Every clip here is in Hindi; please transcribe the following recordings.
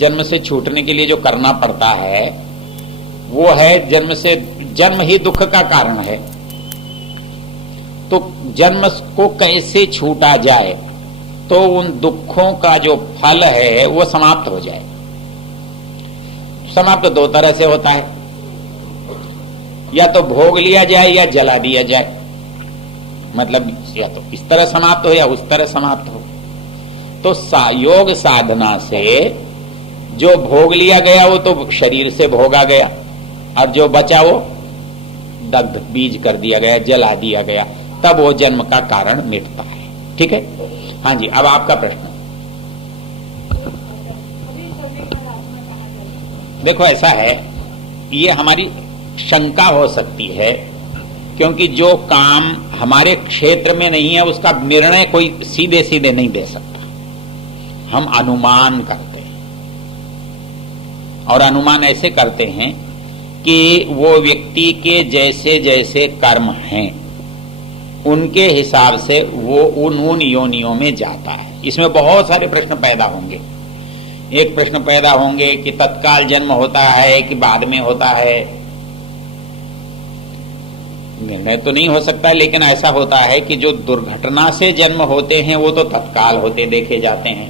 जन्म से छूटने के लिए जो करना पड़ता है वो है जन्म ही दुख का कारण है। तो जन्म को कैसे छूटा जाए तो उन दुखों का जो फल है वो समाप्त हो जाए। समाप्त दो तरह से होता है, या तो भोग लिया जाए या जला दिया जाए। मतलब या तो इस तरह समाप्त हो या उस तरह समाप्त हो। तो योग साधना से जो भोग लिया गया वो तो शरीर से भोगा गया, और जो बचा वो दग्ध बीज कर दिया गया, जला दिया गया, तब वो जन्म का कारण मिटता है। ठीक है। हाँ जी, अब आपका प्रश्न। देखो ऐसा है, ये हमारी शंका हो सकती है, क्योंकि जो काम हमारे क्षेत्र में नहीं है उसका निर्णय कोई सीधे सीधे नहीं दे सकता। हम अनुमान करते हैं, और अनुमान ऐसे करते हैं कि वो व्यक्ति के जैसे जैसे कर्म हैं उनके हिसाब से वो उन योनियों में जाता है। इसमें बहुत सारे प्रश्न पैदा होंगे। एक प्रश्न पैदा होंगे कि तत्काल जन्म होता है कि बाद में होता है। निर्णय तो नहीं हो सकता, लेकिन ऐसा होता है कि जो दुर्घटना से जन्म होते हैं वो तो तत्काल होते देखे जाते हैं।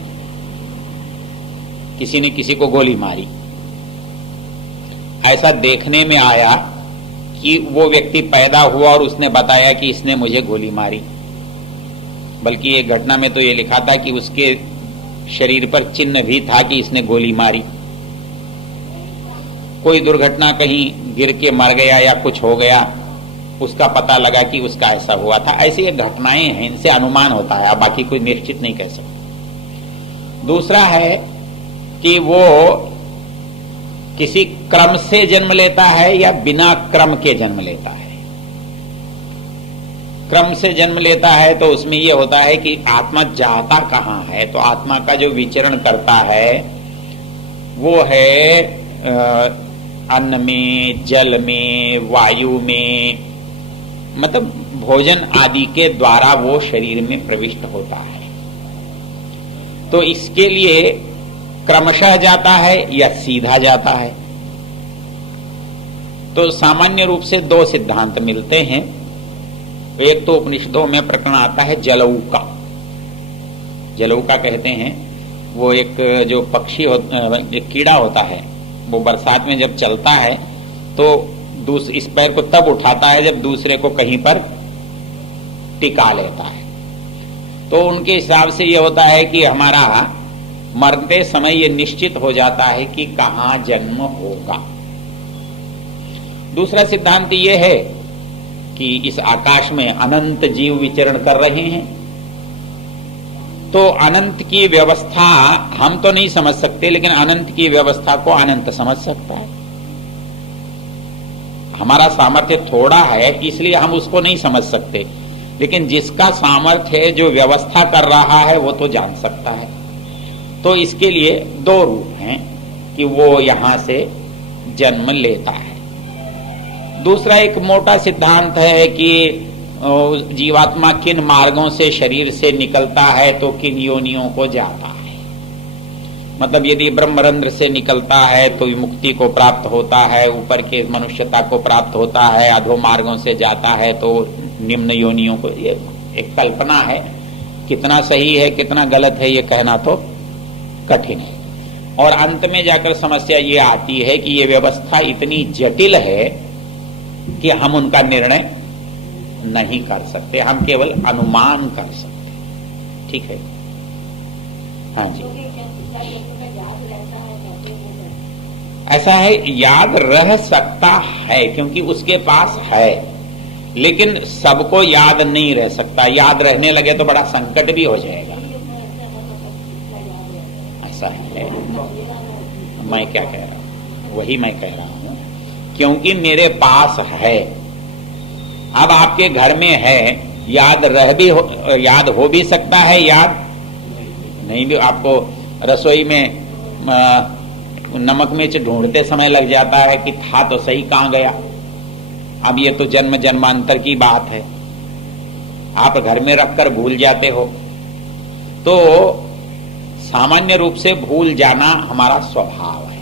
किसी ने किसी को गोली मारी, ऐसा देखने में आया कि वो व्यक्ति पैदा हुआ और उसने बताया कि इसने मुझे गोली मारी। बल्कि एक घटना में तो ये लिखा था कि उसके शरीर पर चिन्ह भी था कि इसने गोली मारी। कोई दुर्घटना कहीं गिर के मर गया या कुछ हो गया, उसका पता लगा कि उसका ऐसा हुआ था। ऐसी ये घटनाएं हैं, इनसे अनुमान होता है, बाकी कोई निश्चित नहीं कह सकता। दूसरा है कि वो किसी क्रम से जन्म लेता है या बिना क्रम के जन्म लेता है। क्रम से जन्म लेता है तो उसमें यह होता है कि आत्मा जाता कहां है। तो आत्मा का जो विचरण करता है वो है अन्न में, जल में, वायु में, मतलब भोजन आदि के द्वारा वो शरीर में प्रविष्ट होता है। तो इसके लिए क्रमशः जाता है या सीधा जाता है। तो सामान्य रूप से दो सिद्धांत मिलते हैं। एक तो उपनिषदों में प्रकरण आता है जलौका। जलौका कहते हैं वो एक जो पक्षी एक कीड़ा होता है, वो बरसात में जब चलता है तो इस पैर को तब उठाता है जब दूसरे को कहीं पर टिका लेता है। तो उनके हिसाब से ये होता है कि हमारा मरते समय ये निश्चित हो जाता है कि कहां जन्म होगा। दूसरा सिद्धांत ये है कि इस आकाश में अनंत जीव विचरण कर रहे हैं, तो अनंत की व्यवस्था हम तो नहीं समझ सकते, लेकिन अनंत की व्यवस्था को अनंत समझ सकता है। हमारा सामर्थ्य थोड़ा है इसलिए हम उसको नहीं समझ सकते, लेकिन जिसका सामर्थ्य है, जो व्यवस्था कर रहा है, वो तो जान सकता है। तो इसके लिए दो रूप हैं कि वो यहां से जन्म लेता है। दूसरा एक मोटा सिद्धांत है कि जीवात्मा किन मार्गों से शरीर से निकलता है तो किन योनियों को जाता है। मतलब यदि ब्रह्मरंध्र से निकलता है तो मुक्ति को प्राप्त होता है, ऊपर के मनुष्यता को प्राप्त होता है, अधो मार्गों से जाता है तो निम्न योनियों को। ये एक कल्पना है, कितना सही है कितना गलत है ये कहना तो कठिन है। और अंत में जाकर समस्या ये आती है कि ये व्यवस्था इतनी जटिल है कि हम उनका निर्णय नहीं कर सकते, हम केवल अनुमान कर सकते। ठीक है। हाँ जी, ऐसा है, याद रह सकता है क्योंकि उसके पास है, लेकिन सबको याद नहीं रह सकता। याद रहने लगे तो बड़ा संकट भी हो जाएगा। ऐसा है, मैं क्या कह रहा हूं, वही मैं कह रहा हूं, क्योंकि मेरे पास है। अब आपके घर में है, याद हो भी सकता है, याद नहीं भी। आपको रसोई में नमक मिर्च ढूंढते समय लग जाता है कि था तो सही, कहां गया। अब ये तो जन्म जन्मांतर की बात है, आप घर में रखकर भूल जाते हो। तो सामान्य रूप से भूल जाना हमारा स्वभाव है।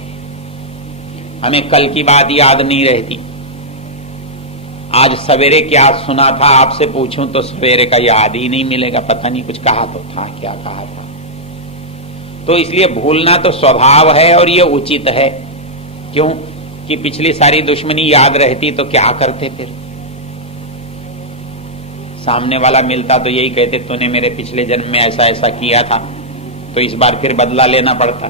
हमें कल की बात याद नहीं रहती। आज सवेरे क्या सुना था आपसे पूछूं तो सवेरे का याद ही नहीं मिलेगा, पता नहीं कुछ कहा तो था, क्या कहा था। तो इसलिए भूलना तो स्वभाव है और ये उचित है। क्यों कि पिछली सारी दुश्मनी याद रहती तो क्या करते फिर। सामने वाला मिलता तो यही कहते तूने मेरे पिछले जन्म में ऐसा ऐसा किया था, तो इस बार फिर बदला लेना पड़ता।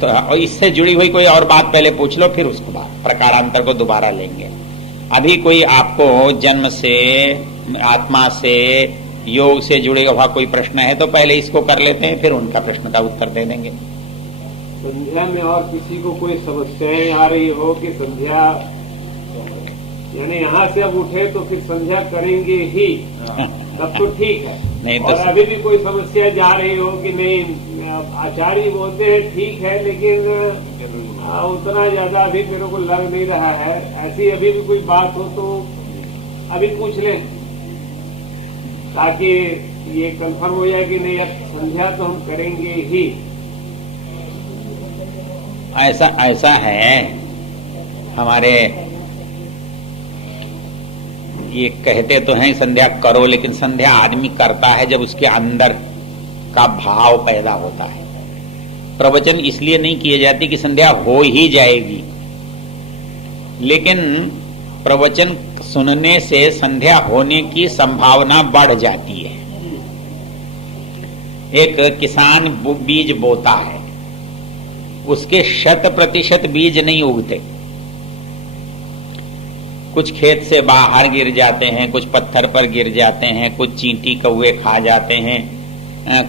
तो इससे जुड़ी हुई कोई और बात पहले पूछ लो, फिर उसको बाद प्रकारांतर को दोबारा लेंगे। अभी कोई आपको जन्म से, आत्मा से, योग से जुड़े हुआ कोई प्रश्न है तो पहले इसको कर लेते हैं, फिर उनका प्रश्न का उत्तर दे देंगे। संध्या में और किसी को कोई समस्याएं आ रही हो कि संध्या यानी यहाँ से अब उठे तो फिर संध्या करेंगे ही, तब तो ठीक है। नहीं और अभी भी कोई समस्या जा रही हो कि नहीं, आचार्य बोलते हैं ठीक है लेकिन उतना ज्यादा अभी मेरे को लग नहीं रहा है, ऐसी अभी भी कोई बात हो तो अभी पूछ लें ताकि ये कंफर्म हो जाए कि नहीं अब संध्या तो हम करेंगे ही। ऐसा है, हमारे ये कहते तो हैं संध्या करो, लेकिन संध्या आदमी करता है जब उसके अंदर का भाव पैदा होता है। प्रवचन इसलिए नहीं किए जाते कि संध्या हो ही जाएगी, लेकिन प्रवचन सुनने से संध्या होने की संभावना बढ़ जाती है। एक किसान बीज बोता है, उसके 100% बीज नहीं उगते। कुछ खेत से बाहर गिर जाते हैं, कुछ पत्थर पर गिर जाते हैं, कुछ चींटी कौवे खा जाते हैं,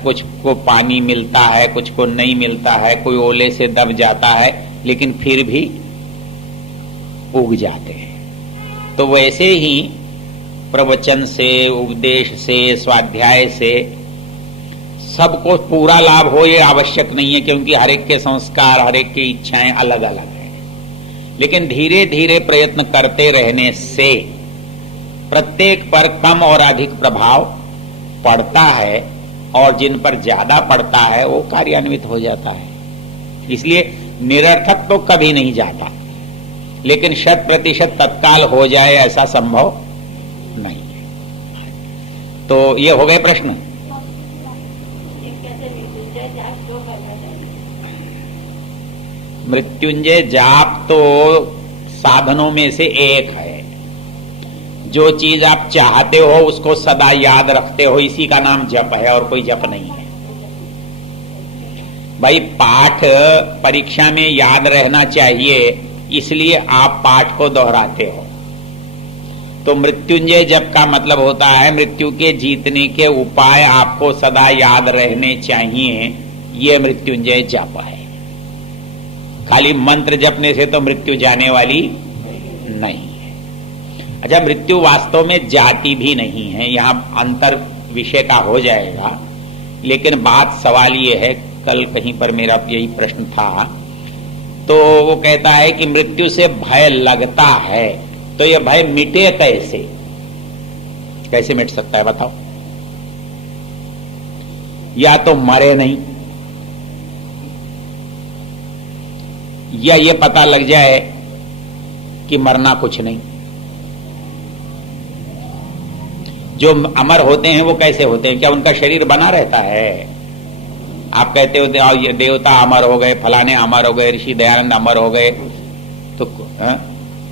कुछ को पानी मिलता है, कुछ को नहीं मिलता है, कोई ओले से दब जाता है, लेकिन फिर भी उग जाते हैं। तो वैसे ही प्रवचन से, उपदेश से, स्वाध्याय से सबको पूरा लाभ हो ये आवश्यक नहीं है, क्योंकि हर एक के संस्कार, हर एक की इच्छाएं अलग अलग हैं। लेकिन धीरे धीरे प्रयत्न करते रहने से प्रत्येक पर कम और अधिक प्रभाव पड़ता है, और जिन पर ज्यादा पड़ता है वो कार्यान्वित हो जाता है। इसलिए निरर्थक तो कभी नहीं जाता, लेकिन 100% तत्काल हो जाए ऐसा संभव नहीं है। तो ये हो गए प्रश्न। मृत्युंजय जाप तो साधनों में से एक है। जो चीज आप चाहते हो उसको सदा याद रखते हो, इसी का नाम जप है, और कोई जप नहीं है। भाई पाठ परीक्षा में याद रहना चाहिए, इसलिए आप पाठ को दोहराते हो। तो मृत्युंजय जप का मतलब होता है मृत्यु के जीतने के उपाय आपको सदा याद रहने चाहिए, ये मृत्युंजय जप है। खाली मंत्र जपने से तो मृत्यु जाने वाली नहीं है। अच्छा, मृत्यु वास्तव में जाती भी नहीं है, यहां अंतर विषय का हो जाएगा, लेकिन बात सवाल ये है, कल कहीं पर मेरा यही प्रश्न था, तो वो कहता है कि मृत्यु से भय लगता है, तो ये भय मिटे कैसे? कैसे मिट सकता है बताओ? या तो मरे नहीं, या ये पता लग जाए कि मरना कुछ नहीं। जो अमर होते हैं वो कैसे होते हैं? क्या उनका शरीर बना रहता है? आप कहते हो ये देवता अमर हो गए, फलाने अमर हो गए, ऋषि दयानंद अमर हो गए, तो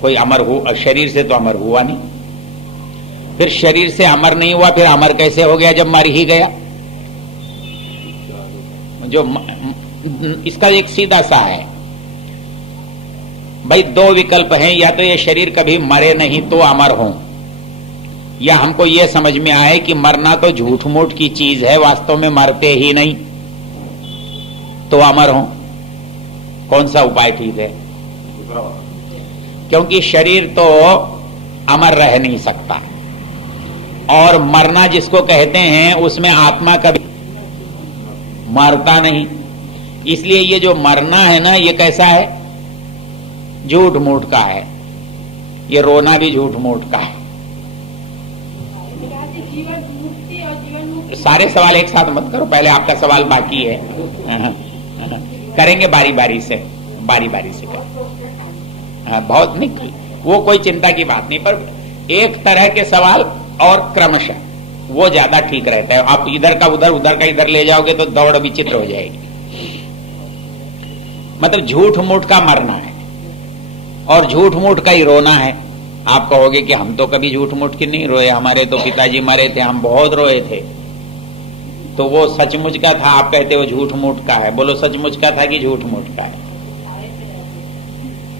कोई अमर हो? शरीर से तो अमर हुआ नहीं। फिर शरीर से अमर नहीं हुआ, फिर अमर कैसे हो गया जब मर ही गया? जो इसका एक सीधा सा है भाई, दो विकल्प हैं, या तो ये शरीर कभी मरे नहीं तो अमर हो, या हमको ये समझ में आए कि मरना तो झूठ मूठ की चीज है, वास्तव में मरते ही नहीं तो अमर हो। कौन सा उपाय ठीक है? क्योंकि शरीर तो अमर रह नहीं सकता, और मरना जिसको कहते हैं उसमें आत्मा कभी मरता नहीं। इसलिए ये जो मरना है ना, ये कैसा है? झूठ मूठ का है। ये रोना भी झूठ मूठ का है। जीवन मुक्ति और जीवन मुक्ति। सारे सवाल एक साथ मत करो, पहले आपका सवाल बाकी है। करेंगे बारी बारी से करें। बहुत नहीं, वो कोई चिंता की बात नहीं, पर एक तरह के सवाल और क्रमशः वो ज्यादा ठीक रहता है। आप इधर का उधर का इधर ले जाओगे तो दौड़ विचित्र हो जाएगी। मतलब झूठ मूठ का मरना है और झूठ मूठ का ही रोना है। आप कहोगे कि हम तो कभी झूठ मूठ की नहीं रोए, हमारे तो पिताजी मरे थे, हम बहुत रोए थे। तो वो सचमुच का था, आप कहते हो झूठ मूठ का है। बोलो सचमुच का था कि झूठ मूठ का है?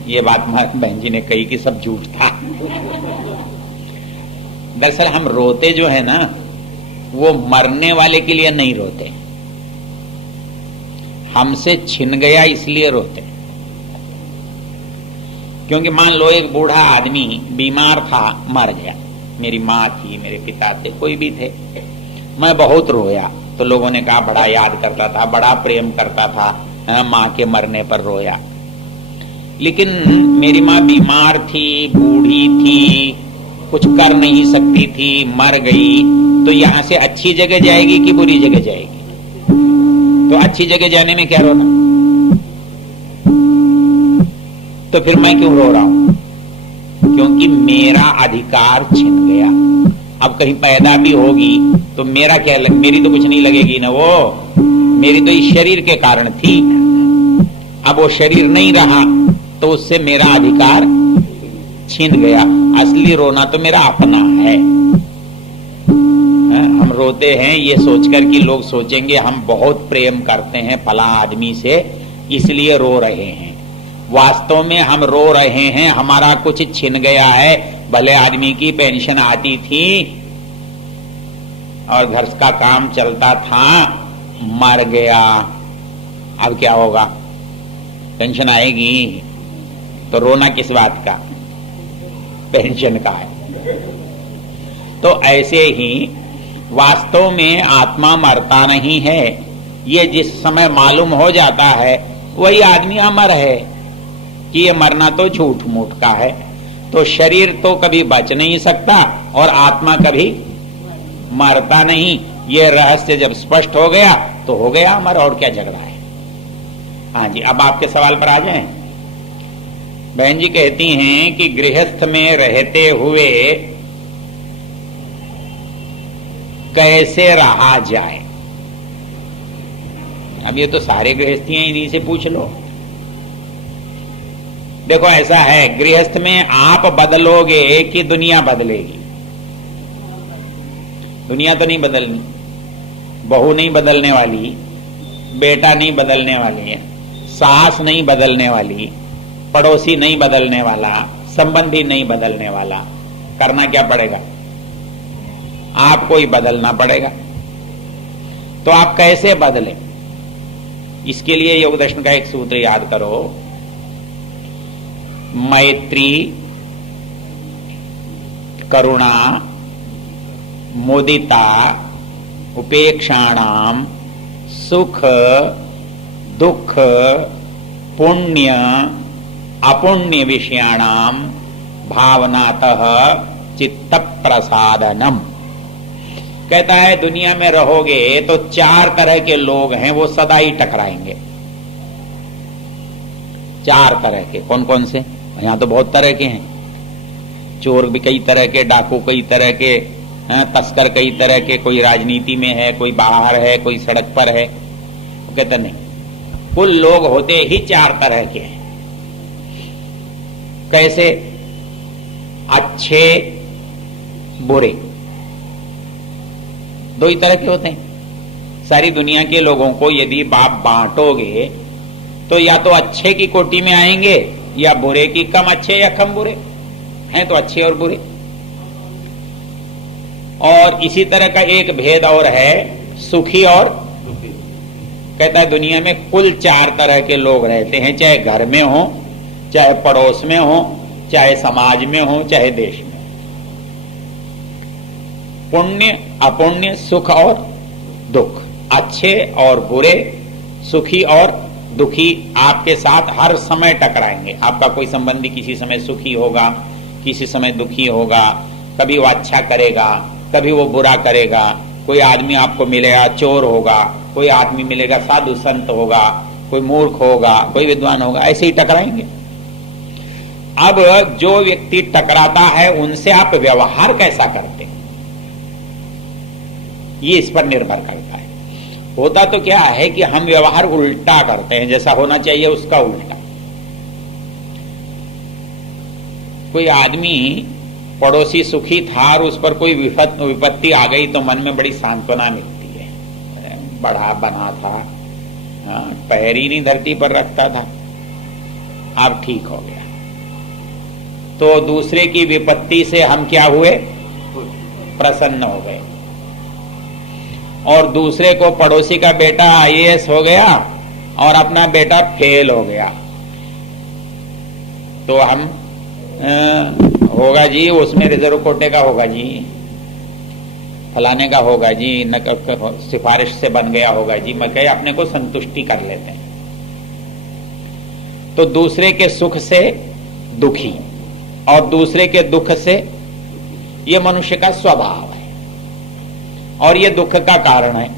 ये बात बहन जी ने कही कि सब झूठ था। दरअसल हम रोते जो है ना, वो मरने वाले के लिए नहीं रोते, हमसे छिन गया इसलिए रोते। क्योंकि मान लो एक बूढ़ा आदमी बीमार था, मर गया, मेरी माँ थी, मेरे पिता थे, कोई भी थे, मैं बहुत रोया। तो लोगों ने कहा बड़ा याद करता था, बड़ा प्रेम करता था, माँ के मरने पर रोया। लेकिन मेरी माँ बीमार थी, बूढ़ी थी, कुछ कर नहीं सकती थी, मर गई, तो यहां से अच्छी जगह जाएगी कि बुरी जगह जाएगी? तो अच्छी जगह जाने में क्या रोना? तो फिर मैं क्यों रो रहा हूं? क्योंकि मेरा अधिकार छिन गया। अब कहीं पैदा भी होगी तो मेरा क्या मेरी तो कुछ नहीं लगेगी ना, वो मेरी तो इस शरीर के कारण थी। अब वो शरीर नहीं रहा तो उससे मेरा अधिकार छीन गया। असली रोना तो मेरा अपना है। हम रोते हैं ये सोचकर कि लोग सोचेंगे हम बहुत प्रेम करते हैं फला आदमी से, इसलिए रो रहे हैं। वास्तव में हम रो रहे हैं, हमारा कुछ छिन गया है। भले आदमी की पेंशन आती थी और घर का काम चलता था, मर गया, अब क्या होगा? पेंशन आएगी तो रोना किस बात का? पेंशन का है। तो ऐसे ही वास्तव में आत्मा मरता नहीं है। ये जिस समय मालूम हो जाता है वही आदमी अमर है कि ये मरना तो झूठ मूठ का है। तो शरीर तो कभी बच नहीं सकता और आत्मा कभी मरता नहीं। ये रहस्य जब स्पष्ट हो गया तो हो गया अमर, और क्या झगड़ा है। हाँ जी, अब आपके सवाल पर आ जाएं। बहन जी कहती हैं कि गृहस्थ में रहते हुए कैसे रहा जाए। अब ये तो सारे गृहस्थियां इन्हीं से पूछ लो। देखो ऐसा है, गृहस्थ में आप बदलोगे कि दुनिया बदलेगी? दुनिया तो नहीं बदलनी, बहू नहीं बदलने वाली, बेटा नहीं बदलने वाली है, सास नहीं बदलने वाली, पड़ोसी नहीं बदलने वाला, संबंधी नहीं बदलने वाला। करना क्या पड़ेगा? आपको ही बदलना पड़ेगा। तो आप कैसे बदले? इसके लिए योग दर्शन का एक सूत्र याद करो। मैत्री, करुणा, मुदिता, उपेक्षाणाम, सुख, दुख, पुण्य, अपुण्य विषयाणाम भावनातः चित्त प्रसादनम। कहता है दुनिया में रहोगे तो चार तरह के लोग हैं, वो सदा ही टकराएंगे। चार तरह के। कौन कौन से? यहां तो बहुत तरह के हैं। चोर भी कई तरह के, डाकू कई तरह के, तस्कर कई तरह के, कोई राजनीति में है, कोई बाहर है, कोई सड़क पर है। वो कहते नहीं, कुल लोग होते ही चार तरह के हैं। कैसे? अच्छे, बुरे, दो ही तरह के होते हैं। सारी दुनिया के लोगों को यदि आप बांटोगे तो या तो अच्छे की कोटि में आएंगे या बुरे की। कम अच्छे या कम बुरे हैं तो अच्छे और बुरे। और इसी तरह का एक भेद और है, सुखी और दुखी। कहता है दुनिया में कुल चार तरह के लोग रहते हैं, चाहे घर में हो, चाहे पड़ोस में हो, चाहे समाज में हो, चाहे देश में। पुण्य, अपुण्य, सुख और दुख। अच्छे और बुरे, सुखी और दुखी आपके साथ हर समय टकराएंगे। आपका कोई संबंधी किसी समय सुखी होगा, किसी समय दुखी होगा। कभी वो अच्छा करेगा, कभी वो बुरा करेगा, कोई आदमी आपको मिलेगा चोर होगा, कोई आदमी मिलेगा साधु संत होगा, कोई मूर्ख होगा, कोई विद्वान होगा, ऐसे ही टकराएंगे। अब जो व्यक्ति टकराता है उनसे आप व्यवहार कैसा करते हैं, ये इस पर निर्भर करता है। होता तो क्या है कि हम व्यवहार उल्टा करते हैं, जैसा होना चाहिए उसका उल्टा। कोई आदमी पड़ोसी सुखी था और उस पर कोई विपत्ति आ गई तो मन में बड़ी सांत्वना मिलती है, बड़ा बना था, पैर ही नहीं धरती पर रखता था, अब ठीक हो गया। तो दूसरे की विपत्ति से हम क्या हुए, प्रसन्न हो गए। और दूसरे को पड़ोसी का बेटा IAS हो गया और अपना बेटा फेल हो गया, तो हम होगा जी, उसमें रिजर्व कोटे का होगा जी, फलाने का होगा जी, सिफारिश से बन गया होगा जी, मैं कहे अपने को संतुष्टि कर लेते हैं। तो दूसरे के सुख से दुखी और दूसरे के दुख से, ये मनुष्य का स्वभाव है और ये दुख का कारण है,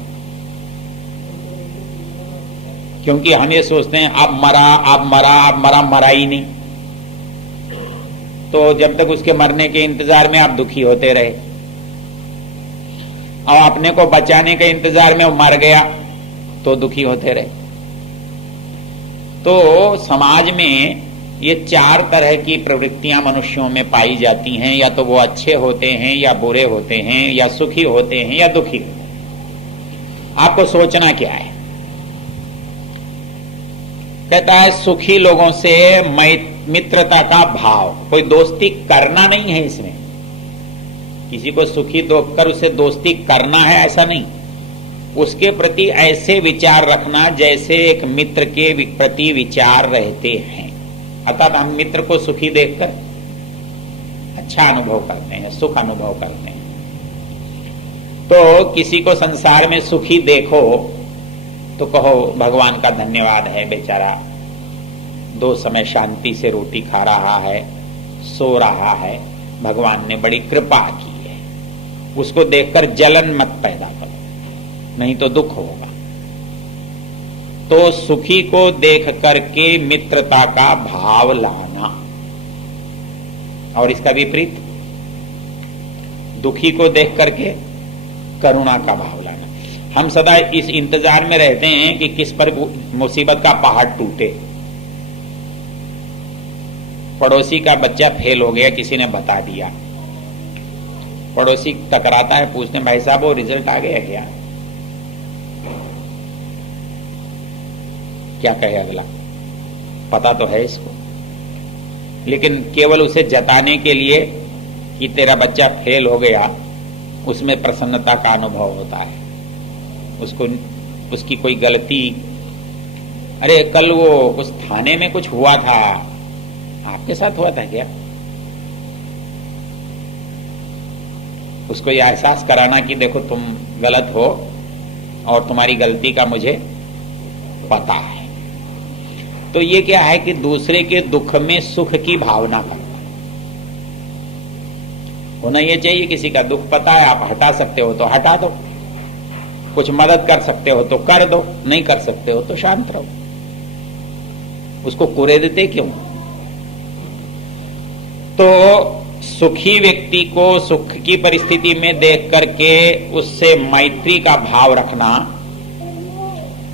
क्योंकि हम ये सोचते हैं अब मरा अब मरा अब मरा, मरा ही नहीं, तो जब तक उसके मरने के इंतजार में आप दुखी होते रहे, और अपने को बचाने के इंतजार में वो मर गया तो दुखी होते रहे। तो समाज में ये 4 तरह की प्रवृत्तियां मनुष्यों में पाई जाती हैं, या तो वो अच्छे होते हैं या बुरे होते हैं, या सुखी होते हैं या दुखी होते हैं। आपको सोचना क्या है? कहता है सुखी लोगों से मित्रता का भाव, कोई दोस्ती करना नहीं है इसमें, किसी को सुखी देखकर उसे दोस्ती करना है ऐसा नहीं, उसके प्रति ऐसे विचार रखना जैसे एक मित्र के प्रति विचार रहते हैं। अर्थात हम मित्र को सुखी देखकर अच्छा अनुभव करते हैं, सुख अनुभव करते हैं। तो किसी को संसार में सुखी देखो तो कहो भगवान का धन्यवाद है, बेचारा 2 समय शांति से रोटी खा रहा है, सो रहा है, भगवान ने बड़ी कृपा की है। उसको देखकर जलन मत पैदा करो, नहीं तो दुख होगा। तो सुखी को देख करके मित्रता का भाव लाना, और इसका विपरीत दुखी को देख करके करुणा का भाव लाना। हम सदा इस इंतजार में रहते हैं कि किस पर मुसीबत का पहाड़ टूटे। पड़ोसी का बच्चा फेल हो गया, किसी ने बता दिया, पड़ोसी टकराता है, पूछते भाई साहब वो रिजल्ट आ गया क्या? क्या कहे अगला? पता तो है इसको, लेकिन केवल उसे जताने के लिए कि तेरा बच्चा फेल हो गया, उसमें प्रसन्नता का अनुभव होता है। उसको उसकी कोई गलती, अरे कल वो उस थाने में कुछ हुआ था, आपके साथ हुआ था क्या? उसको यह एहसास कराना कि देखो तुम गलत हो और तुम्हारी गलती का मुझे पता है। तो ये क्या है कि दूसरे के दुख में सुख की भावना करना होना ये चाहिए। किसी का दुख पता है, आप हटा सकते हो तो हटा दो, कुछ मदद कर सकते हो तो कर दो, नहीं कर सकते हो तो शांत रहो। उसको कुरेदते क्यों? तो सुखी व्यक्ति को सुख की परिस्थिति में देख करके उससे मैत्री का भाव रखना,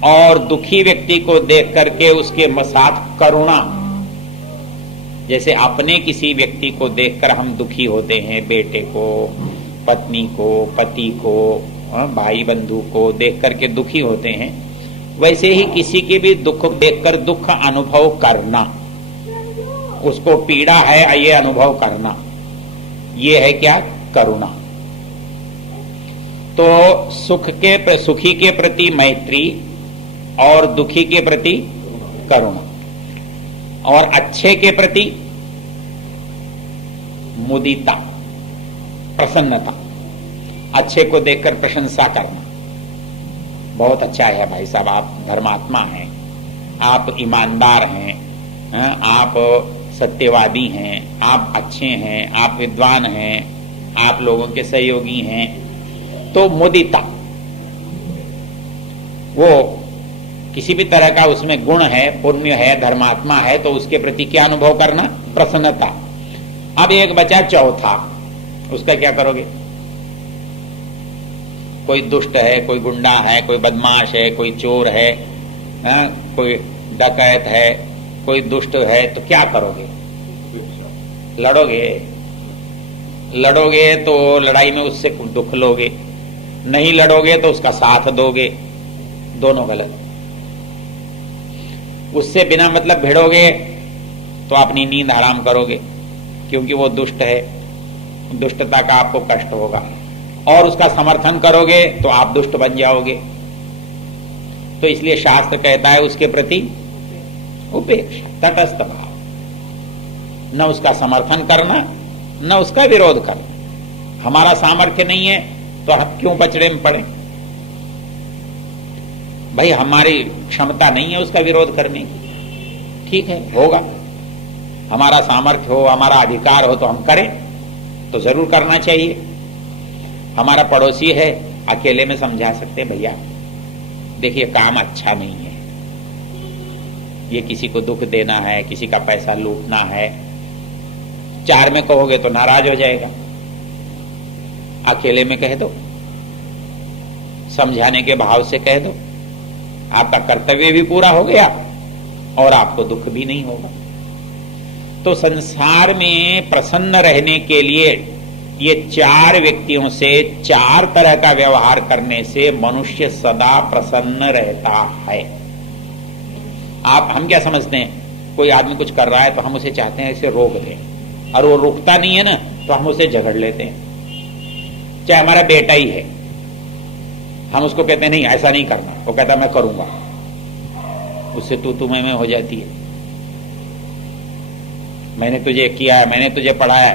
और दुखी व्यक्ति को देख करके उसके साथ करुणा। जैसे अपने किसी व्यक्ति को देखकर हम दुखी होते हैं, बेटे को, पत्नी को, पति को, भाई बंधु को देख करके दुखी होते हैं, वैसे ही किसी के भी दुख देखकर दुख अनुभव करना, उसको पीड़ा है ये अनुभव करना, ये है क्या? करुणा। तो सुखी के प्रति मैत्री और दुखी के प्रति करुणा, और अच्छे के प्रति मुदिता, प्रसन्नता, अच्छे को देखकर प्रशंसा करना। बहुत अच्छा है भाई साहब, आप धर्मात्मा हैं, आप ईमानदार हैं, आप सत्यवादी हैं, आप अच्छे हैं, आप विद्वान हैं, आप लोगों के सहयोगी हैं, तो मुदिता, वो किसी भी तरह का उसमें गुण है, पुण्य है, धर्मात्मा है, तो उसके प्रति क्या अनुभव करना? प्रसन्नता। अब एक बचा चौथा, उसका क्या करोगे? कोई दुष्ट है, कोई गुंडा है, कोई बदमाश है, कोई चोर है, कोई डकैत है, कोई दुष्ट है, तो क्या करोगे? लड़ोगे। लड़ोगे तो लड़ाई में उससे दुख लोगे, नहीं लड़ोगे तो उसका साथ दोगे, दोनों गलत। उससे बिना मतलब भिड़ोगे तो अपनी नींद हराम करोगे, क्योंकि वो दुष्ट है, दुष्टता का आपको कष्ट होगा, और उसका समर्थन करोगे तो आप दुष्ट बन जाओगे। तो इसलिए शास्त्र कहता है उसके प्रति उपेक्षा, तटस्थ भाव, न उसका समर्थन करना न उसका विरोध करना। हमारा सामर्थ्य नहीं है तो हम क्यों पचड़े में पड़े? भाई हमारी क्षमता नहीं है उसका विरोध करने की, ठीक है, होगा, हमारा सामर्थ्य हो, हमारा अधिकार हो तो हम करें, तो जरूर करना चाहिए। हमारा पड़ोसी है, अकेले में समझा सकते भैया देखिए काम अच्छा नहीं है, ये किसी को दुख देना है, किसी का पैसा लूटना है। चार में कहोगे तो नाराज हो जाएगा, अकेले में कह दो, समझाने के भाव से कह दो, आपका कर्तव्य भी पूरा हो गया और आपको दुख भी नहीं होगा। तो संसार में प्रसन्न रहने के लिए ये चार व्यक्तियों से चार तरह का व्यवहार करने से मनुष्य सदा प्रसन्न रहता है। हम क्या समझते हैं, कोई आदमी कुछ कर रहा है तो हम उसे चाहते हैं इसे रोक दें, और वो रुकता नहीं है ना तो हम उसे झगड़ लेते हैं। चाहे हमारा बेटा ही है, हम उसको कहते हैं नहीं ऐसा नहीं करना, वो कहता मैं करूंगा, उससे तू मैं हो जाती है। मैंने तुझे किया है, मैंने तुझे पढ़ाया,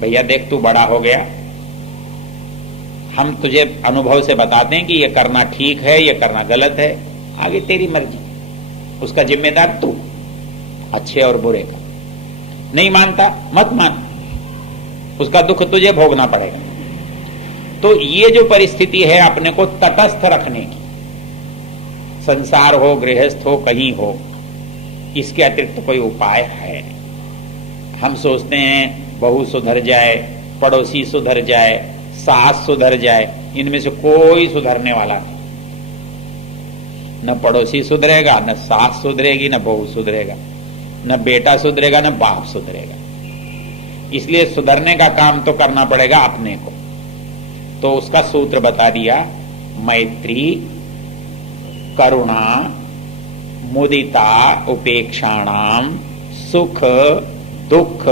भैया देख तू बड़ा हो गया, हम तुझे अनुभव से बताते हैं कि ये करना ठीक है, ये करना गलत है, आगे तेरी मर्जी, उसका जिम्मेदार तू, अच्छे और बुरे का। नहीं मानता मत मान, उसका दुख तुझे भोगना पड़ेगा। तो ये जो परिस्थिति है अपने को तटस्थ रखने की, संसार हो, गृहस्थ हो, कहीं हो, इसके अतिरिक्त कोई उपाय है? हम सोचते हैं बहू सुधर जाए, पड़ोसी सुधर जाए, सास सुधर जाए, इनमें से कोई सुधरने वाला नहीं। न पड़ोसी सुधरेगा, न सास सुधरेगी, न बहू सुधरेगा, न बेटा सुधरेगा, न बाप सुधरेगा। इसलिए सुधरने का काम तो करना पड़ेगा अपने को। तो उसका सूत्र बता दिया, मैत्री, करुणा, मुदिता, उपेक्षाणाम, सुख दुख,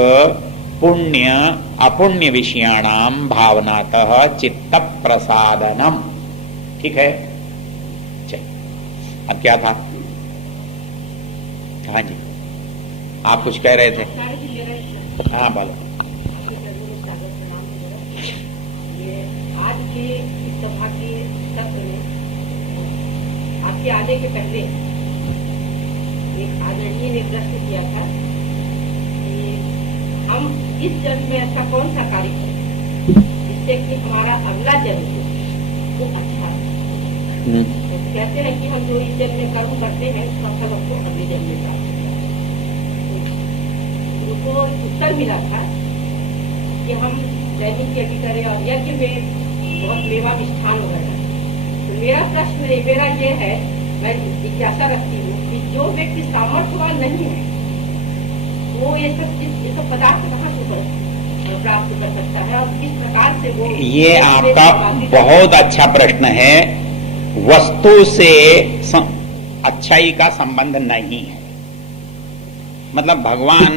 पुण्य अपुण्य विषयाणाम भावनातः चित्त प्रसादनम। ठीक है, चलिए अब क्या था? हाँ जी, आप कुछ कह रहे थे? हाँ बोलो। आज के इस सभा के सत्र में आपके आने के पहले एक आदरणीय ने प्रश्न किया था कि हम इस जन्म में ऐसा कौन सा कार्य करें जिससे कि हमारा अगला जन्म वो अच्छा है। तो कहते हैं कि हम जो इस जन्म में कर्म करते हैं उसका फल हमको अगले जन्म में प्राप्त होता है। उनको उत्तर मिला था कि हम दैनिक यज्ञ करें और यज्ञ में बहुत मेवा मिष्ठान वगैरह। तो मेरा ये है, मैं जिज्ञासा रखती हूँ कि जो व्यक्ति सामर्थ्यवान नहीं है वो ये सब पदार्थ कहाँ से प्राप्त कर सकता है और किस प्रकार से वो? ये आपका बहुत अच्छा प्रश्न है। वस्तु से अच्छाई का संबंध नहीं है। मतलब भगवान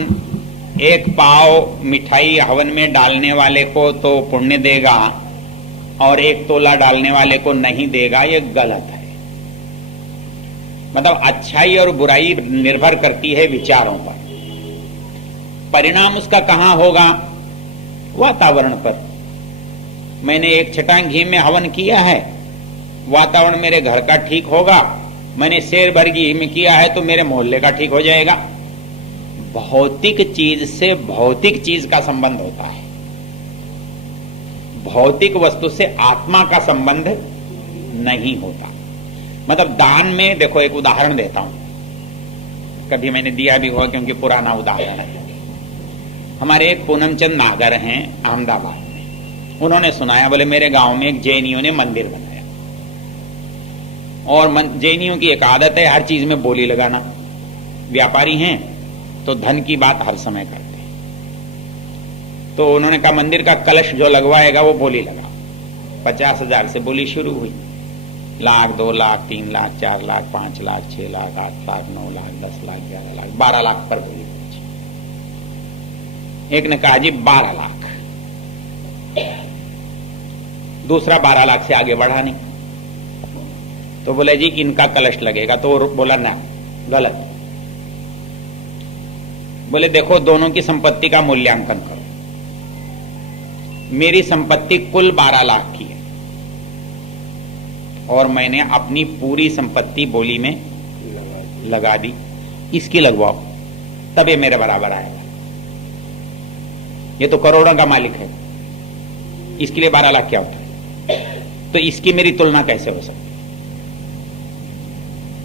एक पाव मिठाई हवन में डालने वाले को तो पुण्य देगा और एक तोला डालने वाले को नहीं देगा, ये गलत है। मतलब अच्छाई और बुराई निर्भर करती है विचारों पर। परिणाम उसका कहां होगा? वातावरण पर। मैंने एक छटांग घी में हवन किया है, वातावरण मेरे घर का ठीक होगा। मैंने शेर भर घी में किया है तो मेरे मोहल्ले का ठीक हो जाएगा। भौतिक चीज से भौतिक चीज का संबंध होता है। भौतिक वस्तु से आत्मा का संबंध नहीं होता। मतलब दान में देखो, एक उदाहरण देता हूं, कभी मैंने दिया भी हुआ क्योंकि पुराना उदाहरण है। हमारे एक पूनमचंद नागर हैं अहमदाबाद में, उन्होंने सुनाया, बोले मेरे गांव में एक जैनियों ने मंदिर बनाया और जैनियों की एक आदत है हर चीज में बोली लगाना। व्यापारी हैं तो धन की बात हर समय करते हैं। तो उन्होंने कहा मंदिर का कलश जो लगवाएगा वो बोली लगा। 50,000 से बोली शुरू हुई, 1,00,000, 2,00,000, 3,00,000, 4,00,000, 5,00,000, 6,00,000, 8,00,000, 9,00,000, 10,00,000, 11,00,000, 12,00,000 पर बोली पहुंची। एक ने कहा जी 12,00,000, दूसरा 12,00,000 से आगे बढ़ा नहीं। तो बोले जी इनका कलश लगेगा, तो बोला ना, गलत। बोले देखो दोनों की संपत्ति का मूल्यांकन करो, मेरी संपत्ति कुल 12,00,000 की है और मैंने अपनी पूरी संपत्ति बोली में लगा दी, इसकी लगवाओ तब ये मेरे बराबर आएगा। ये तो करोड़ों का मालिक है, इसके लिए 12,00,000 क्या होता है? तो इसकी मेरी तुलना कैसे हो सकती?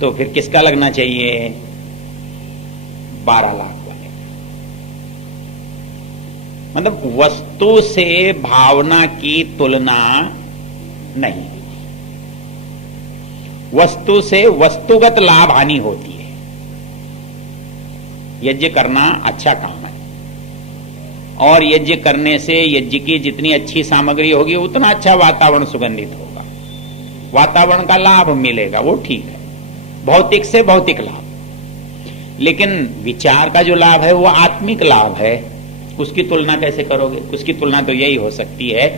तो फिर किसका लगना चाहिए? 12,00,000 वाले। मतलब वस्तु से भावना की तुलना नहीं, वस्तु से वस्तुगत लाभ हानि होती है। यज्ञ करना अच्छा काम है और यज्ञ करने से यज्ञ की जितनी अच्छी सामग्री होगी उतना अच्छा वातावरण सुगंधित होगा, वातावरण का लाभ मिलेगा, वो ठीक है, भौतिक से भौतिक लाभ। लेकिन विचार का जो लाभ है वो आत्मिक लाभ है, उसकी तुलना कैसे करोगे? उसकी तुलना तो यही हो सकती है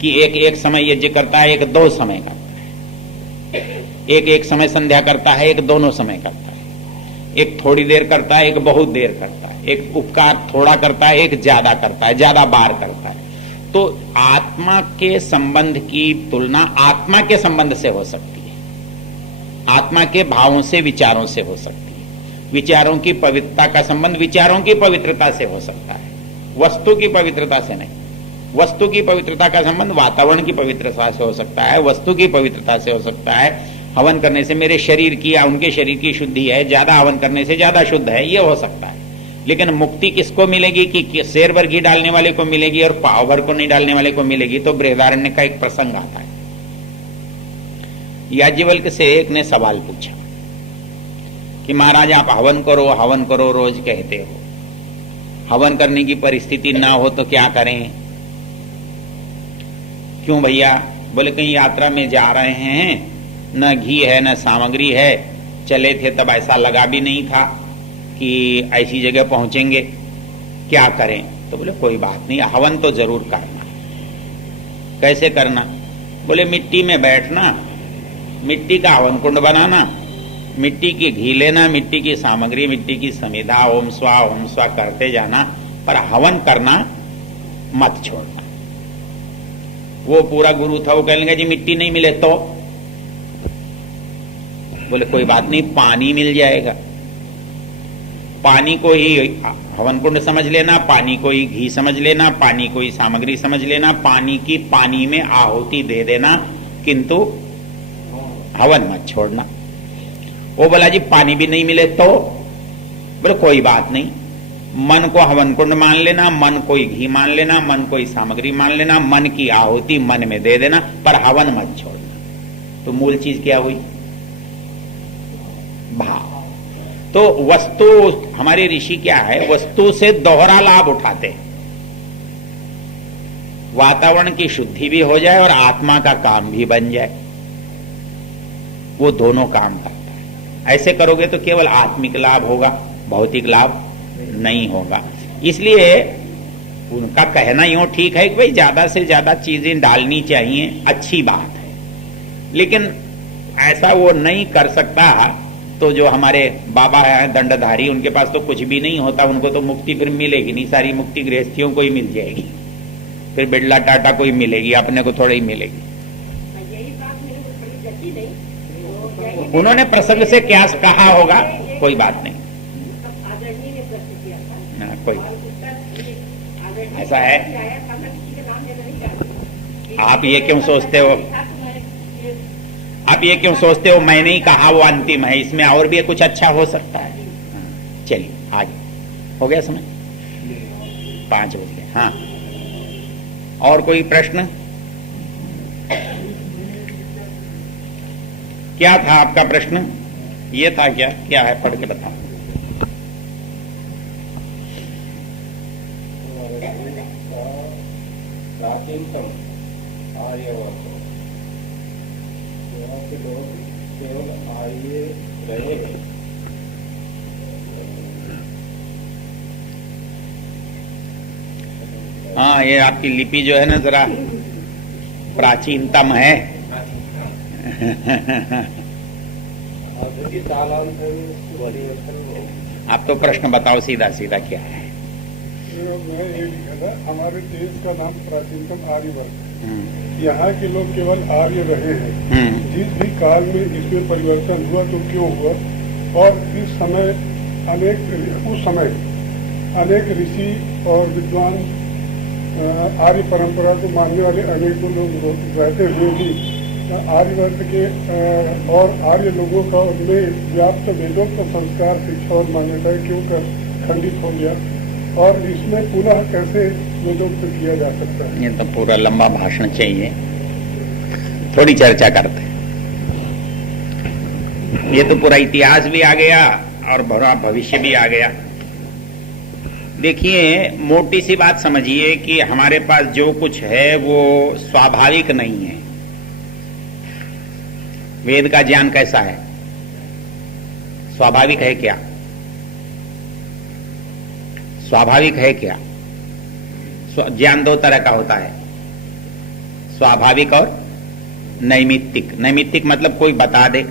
कि एक समय यज्ञ करता है, एक 2 समय करता है, एक समय संध्या करता है, एक दोनों समय करता है, एक थोड़ी देर करता है, एक बहुत देर करता है, एक उपकार थोड़ा करता है, एक ज्यादा करता है, ज्यादा बार करता है। तो आत्मा के संबंध की तुलना आत्मा के संबंध से हो सकती है, आत्मा के भावों से, विचारों से हो सकती है। विचारों की पवित्रता का संबंध विचारों की पवित्रता से हो सकता है, वस्तु की पवित्रता से नहीं। वस्तु की पवित्रता का संबंध वातावरण की पवित्रता से हो सकता है, वस्तु की पवित्रता से हो सकता है। हवन करने से मेरे शरीर की या उनके शरीर की शुद्धि है, ज्यादा हवन करने से ज्यादा शुद्ध है, ये हो सकता है। लेकिन मुक्ति किसको मिलेगी? कि शेर भर घी डालने वाले को मिलेगी और पाव भर को नहीं डालने वाले को मिलेगी? तो बृहदारण्य का एक प्रसंग आता है। याज्ञवल्क्य से एक ने सवाल पूछा कि महाराज आप हवन करो रोज कहते हो, हवन करने की परिस्थिति ना हो तो क्या करें? क्यों भैया? बोले कहीं यात्रा में जा रहे हैं, न घी है न सामग्री है, चले थे तब ऐसा लगा भी नहीं था कि ऐसी जगह पहुंचेंगे, क्या करें? तो बोले कोई बात नहीं, हवन तो जरूर करना। कैसे करना? बोले मिट्टी में बैठना, मिट्टी का हवन कुंड बनाना, मिट्टी की घी लेना, मिट्टी की सामग्री, मिट्टी की समिधा, ओम स्वा करते जाना, पर हवन करना मत छोड़ना। वो पूरा गुरु था, वो कहेंगे जी मिट्टी नहीं मिले तो? बोले कोई बात नहीं, पानी मिल जाएगा, पानी को ही हवन कुंड समझ लेना, पानी को ही घी समझ लेना, पानी को ही सामग्री समझ लेना, पानी की पानी में आहुति दे देना, किंतु हवन मत छोड़ना। वो बोला जी पानी भी नहीं मिले तो? बोले कोई बात नहीं, मन को हवन कुंड मान लेना, मन को ही घी मान लेना, मन को ही सामग्री मान लेना, मन की आहुति मन में दे देना, पर हवन मत छोड़ना। तो मूल चीज क्या हुई? भाव। तो वस्तु, हमारे ऋषि क्या है, वस्तु से दोहरा लाभ उठाते हैं, वातावरण की शुद्धि भी हो जाए और आत्मा का काम भी बन जाए, वो दोनों काम करता है। ऐसे करोगे तो केवल आत्मिक लाभ होगा, भौतिक लाभ नहीं होगा। इसलिए उनका कहना यूं ठीक है कि भाई ज्यादा से ज्यादा चीजें डालनी चाहिए, अच्छी बात है, लेकिन ऐसा वो नहीं कर सकता। तो जो हमारे बाबा हैं दंडधारी, उनके पास तो कुछ भी नहीं होता, उनको तो मुक्ति फिर मिलेगी नहीं, सारी मुक्ति गृहस्थियों को ही मिल जाएगी, फिर बिरला टाटा को ही मिलेगी, अपने को थोड़ी ही मिलेगी। उन्होंने प्रसंग से क्या कहा होगा, कोई बात नहीं, कोई ऐसा है। आप ये क्यों सोचते हो, आप ये क्यों सोचते हो मैंने ही कहा वो अंतिम है, इसमें और भी कुछ अच्छा हो सकता है। चलिए आगे, हो गया समय, 5 हो गए। हाँ, और कोई प्रश्न? क्या था आपका प्रश्न? ये था क्या? क्या है, पढ़ के बताओ। प्राचीनतम आर्यवर्त, यहाँ के लोग केवल आर्य रहे हैं। हाँ, ये आपकी लिपि जो है ना जरा प्राचीनतम है। आप तो प्रश्न बताओ सीधा सीधा, क्या है? मैं ये लिखा था, हमारे देश का नाम प्राचीनतम आर्यवर्त है। यहाँ के लोग केवल आर्य रहे हैं। जिस भी काल में इसमें परिवर्तन हुआ तो क्यों हुआ, और उस समय अनेक ऋषि और विद्वान आर्य परंपरा को मानने वाले अनेकों लोग रहते हुए भी आर्यवर्त के और आर्य लोगों का उनमें व्याप्त वेदोक्त संस्कार, शिक्षा और मान्यताएं क्यों खंडित हो गया, और इसमें पुनः कैसे वेदोक्त किया जा सकता है? ये तो पूरा लंबा भाषण चाहिए, थोड़ी चर्चा करते हैं। ये तो पूरा इतिहास भी आ गया और भरा भविष्य भी आ गया। देखिए, मोटी सी बात समझिए कि हमारे पास जो कुछ है वो स्वाभाविक नहीं है। वेद का ज्ञान कैसा है? स्वाभाविक है क्या? स्वाभाविक है क्या? ज्ञान 2 तरह का होता है, स्वाभाविक और नैमित्तिक। नैमित्तिक मतलब कोई बता दे,